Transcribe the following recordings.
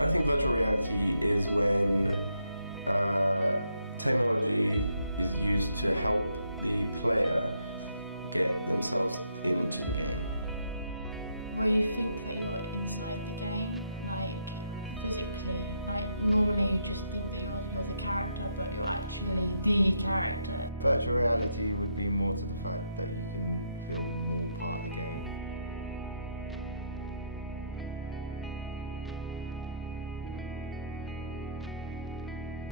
I think virtual reality is when technology is used to help the player get themselves into the game. Where you think that you're inside the game, like physically. Like normally you just think that you're the character, but you're actually the character. Virtual reality would be more to the fact that you can feel more part of the game.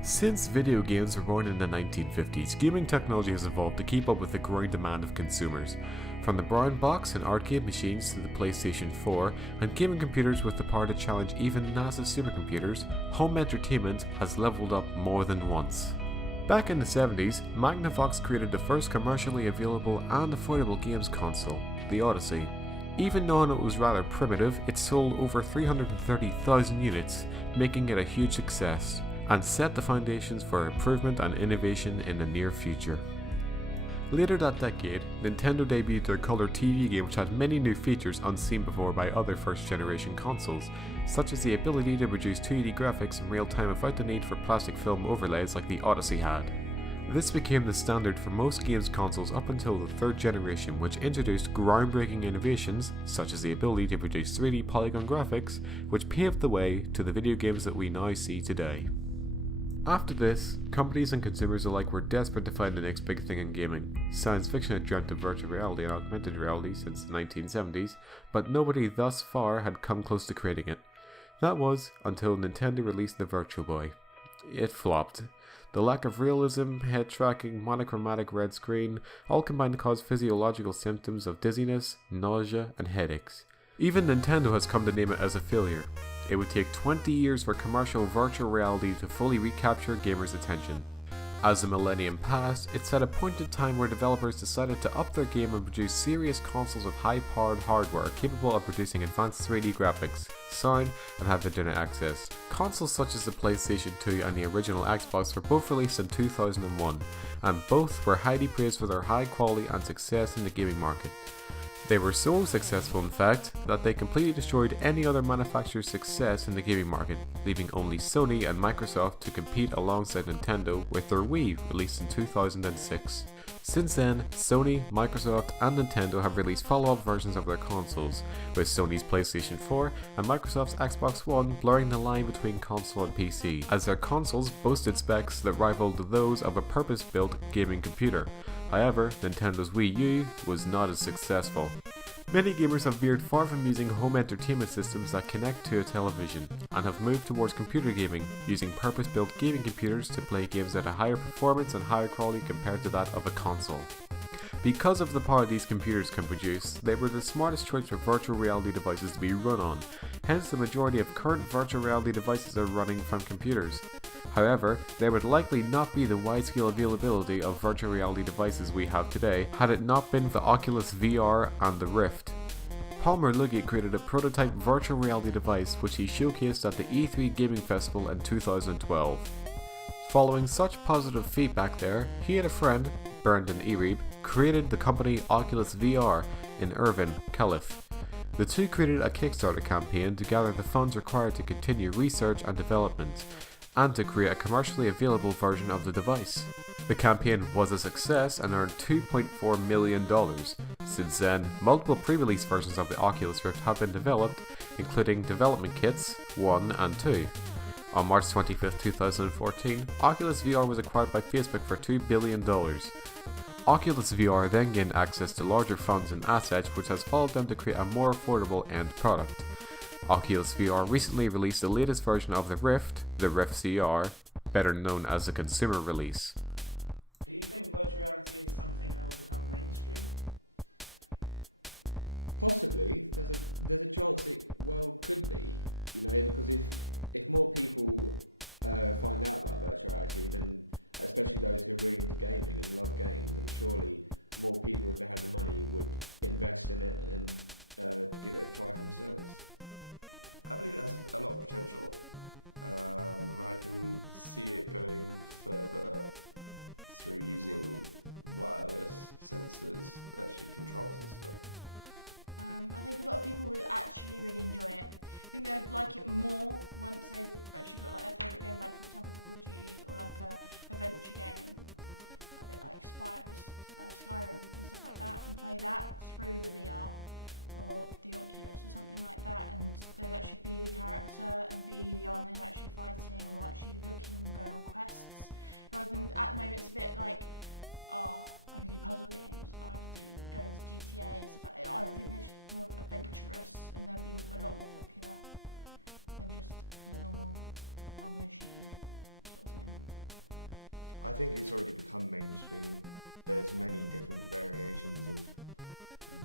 Since video games were born in the 1950s, gaming technology has evolved to keep up with the growing demand of consumers. From the brown box and arcade machines to the PlayStation 4 and gaming computers with the power to challenge even massive supercomputers, home entertainment has leveled up more than once. Back in the 70s, Magnavox created the first commercially available and affordable games console, the Odyssey. Even though it was rather primitive, it sold over 330,000 units, making it a huge success, and set the foundations for improvement and innovation in the near future. Later that decade, Nintendo debuted their color TV game, which had many new features unseen before by other first-generation consoles, such as the ability to produce 2D graphics in real time without the need for plastic film overlays like the Odyssey had. This became the standard for most games consoles up until the third generation, which introduced groundbreaking innovations such as the ability to produce 3D polygon graphics, which paved the way to the video games that we now see today. After this, companies and consumers alike were desperate to find the next big thing in gaming. Science fiction had dreamt of virtual reality and augmented reality since the 1970s, but nobody thus far had come close to creating it. That was until Nintendo released the Virtual Boy. It flopped. The lack of realism, head tracking, monochromatic red screen, all combined to cause physiological symptoms of dizziness, nausea, and headaches. Even Nintendo has come to name it as a failure. It would take 20 years for commercial virtual reality to fully recapture gamers' attention. As the millennium passed, it set a point in time where developers decided to up their game and produce serious consoles with high-powered hardware capable of producing advanced 3D graphics, sound, and have internet access. Consoles such as the PlayStation 2 and the original Xbox were both released in 2001, and both were highly praised for their high quality and success in the gaming market. They were so successful, in fact, that they completely destroyed any other manufacturer's success in the gaming market, leaving only Sony and Microsoft to compete alongside Nintendo with their Wii, released in 2006. Since then, Sony, Microsoft, and Nintendo have released follow-up versions of their consoles, with Sony's PlayStation 4 and Microsoft's Xbox One blurring the line between console and PC, as their consoles boasted specs that rivaled those of a purpose-built gaming computer. However, Nintendo's Wii U was not as successful. Many gamers have veered far from using home entertainment systems that connect to a television, and have moved towards computer gaming, using purpose-built gaming computers to play games at a higher performance and higher quality compared to that of a console. Because of the power these computers can produce, they were the smartest choice for virtual reality devices to be run on, hence the majority of current virtual reality devices are running from computers. However, there would likely not be the wide-scale availability of virtual reality devices we have today had it not been for the Oculus VR and the Rift. Palmer Luggey created a prototype virtual reality device which he showcased at the E3 Gaming Festival in 2012. Following such positive feedback there, he and a friend, Brendan Erebe, created the company Oculus VR in Irvine, Calif. The two created a Kickstarter campaign to gather the funds required to continue research and development, and to create a commercially available version of the device. The campaign was a success and earned $2.4 million. Since then, multiple pre-release versions of the Oculus Rift have been developed, including development kits 1 and 2. On March 25, 2014, Oculus VR was acquired by Facebook for $2 billion. Oculus VR then gained access to larger funds and assets, which has followed them to create a more affordable end product. Oculus VR recently released the latest version of the Rift CR, better known as the consumer release. Do you think virtual reality is something that will become mainstream? Possibly. There's a chance it could be. Because if more people find out about virtual reality, then especially those who are really into gaming and love games, then surely more people, if they had the money, would invest in it and give it a try themselves. I believe it has a lot of potential. I can see it going further through using wireless sensors and actually controls and stuff. I think a lot of people would actually really enjoy it. think they'd like it more once they've actually got like their favourite game, like for example Call of Duty or like a adventure game, a bit like Skyrim and stuff like that, and play that through the VR or the Oculus or something like that, and they'd actually be the character and be the one who's actually fighting or actually looking and going on quests, rather than at the moment it's a bit like, oh, I can do puzzle games, oh, I can do go into GTA and stuff like that. I think they're just more adventurous and they'll be a lot more popular than just the normal, I'm going to shoot you sort of thing. I think it's already become mainstream. There's many different variations of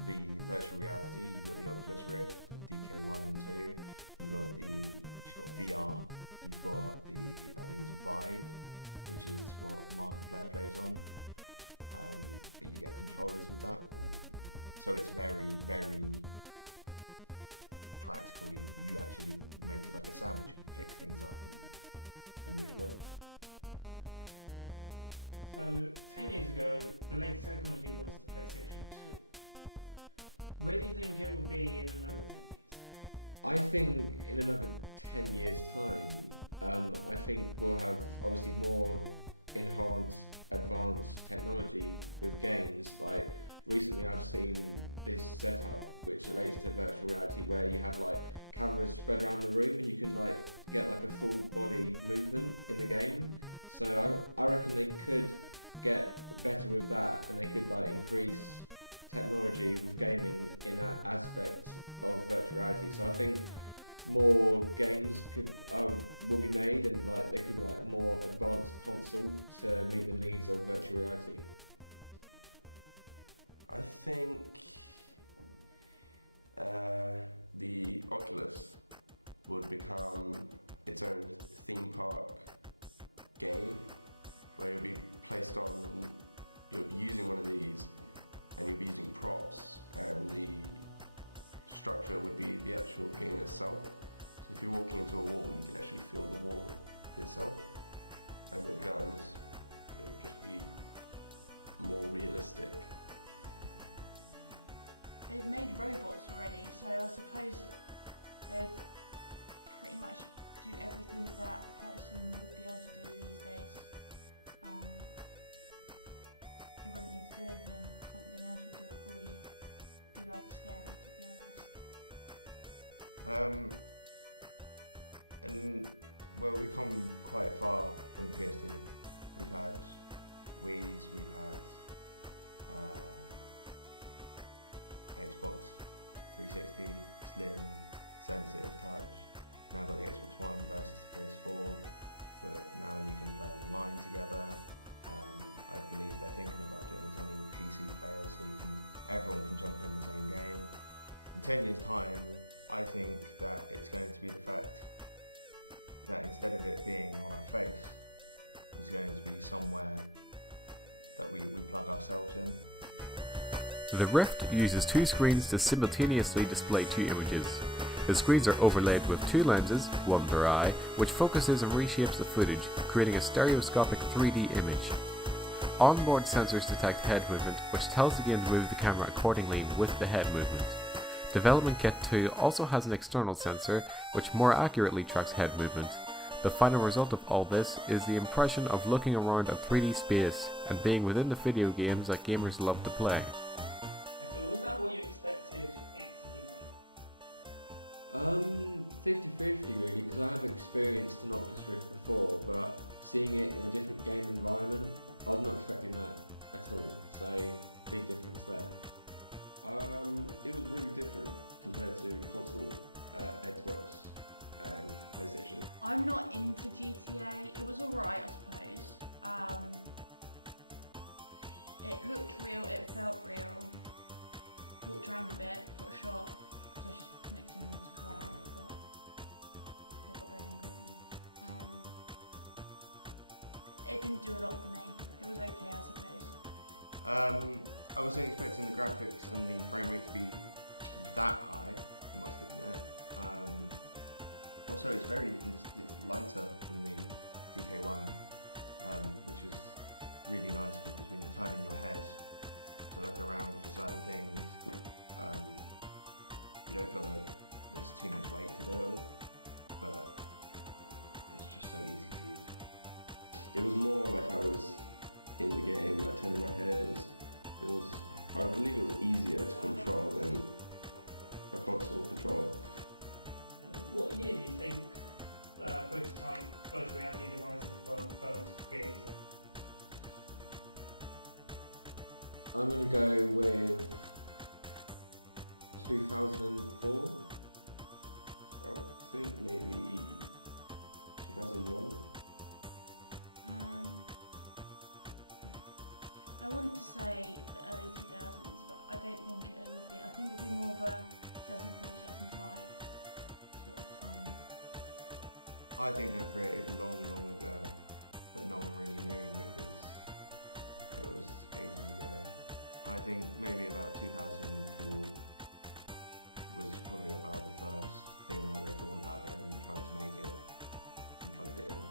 the virtual reality. You've got the Oculus Rift, the DK1 and 2. You've got VR. You've got the, I think it's Vive, which is what Markiplier plays on. But you get controllers with that. So it's very, very practical. You actually make it like a sandwich. You can pick things up and move it. So 10 years ago, the latest technology was the PlayStation 2. Where do you think it will be in another 10 years? I think in another 10 years' time, I think we'll have obviously more enhanced, advanced technology with games. Like recently I've seen this setup which relates to virtual reality where you have like cameras spread around the room and you can like get like a full body movement in the game. So I reckon they could get better with that, and they could like increase technology with gaming in that aspect of virtual reality. So I think more games will be made, and like there could be like more advanced console to meet the needs of virtual reality. I think the Oculus would become its own theme park game, where you'll be placed on, you'll be using one of these and you'll be using props, and the structure would be the actual game itself. So if you're walking into a wall, you can actually feel the wall itself, and with guns it would just be more realistic. They've made robots already, so I suppose they'd pretty much do everything that a person would be able to do these days. You wouldn't need to do anything, something else would do it for you. It'd be rather scary, to be honest. And well, we've come quite far from the PS2. We've had Wii's, we've had Xbox 360, slim, sensitive touch. Now got the Xbox One versus the PS4, but now you can play online together. I believe they're thinking about doing something with PC players, so everyone can jump in the same game. In 10 years' time, I think that it's going to be the fact that instead of it being on our face, it's going to be somewhere that we plug ourselves in. The Rift uses two screens to simultaneously display two images. The screens are overlaid with two lenses, one per eye, which focuses and reshapes the footage, creating a stereoscopic 3D image. Onboard sensors detect head movement, which tells the game to move the camera accordingly with the head movement. Development Kit 2 also has an external sensor, which more accurately tracks head movement. The final result of all this is the impression of looking around a 3D space and being within the video games that gamers love to play. So was that what you expected it to be like? 50-50 really, because I have experienced an Oculus Rift before, but seeing it in a different game environment, I was not expecting that at all. So big difference there. It was really different compared to console, Xbox and PlayStation. I'm not into GTA. It was alright, I suppose. It looked real, it felt real. Walked around a bit, got a shot, because I just nicked him into the car, but they got very angry at me. It didn't do a lot for me. It was okay, I suppose. I wasn't expecting the graphics and the frame rate to be that high, I must admit. Also, it's lighter than the DK1, which is really nice because when you're turning your head to look around for certain things, you don't feel there's too much weight to do it with, but it's just so easy to use. It was more like I was in the game, like turning my head. I believe it was easier to control than a console controller. What year do you think prototype virtual reality devices were first created? I'm going to go with 2004. I think maybe 2001. I wanted to say the early 2000s, but I don't think it would be. I think it would be more of a 2004, 2005 sort of time. I think they were created long ago, but no one really knew because it was ages ago. I think maybe about 2004 was probably about the first thing that they thought about it and tried to make it and plugged it in.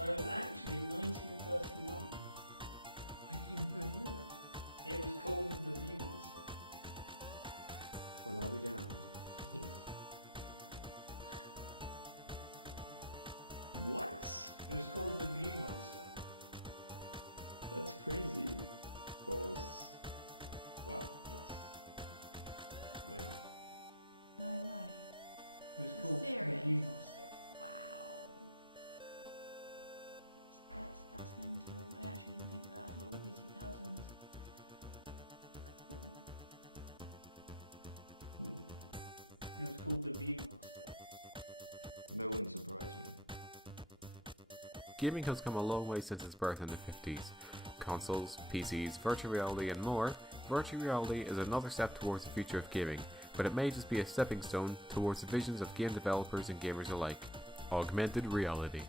Actually, 1939. It was called the Viewmaster. Well, I'll be down. What? It was called the Viewmaster. That's crazy. Wow. No way. It was called Serious? the Viewmaster. Wow. That's mental. I actually didn't think that. I thought it would be 2000s. It was called the Viewmaster. That wouldn't surprise me. Gaming has come a long way since its birth in the 50s. Consoles, PCs, virtual reality and more, virtual reality is another step towards the future of gaming, but it may just be a stepping stone towards the visions of game developers and gamers alike. Augmented reality.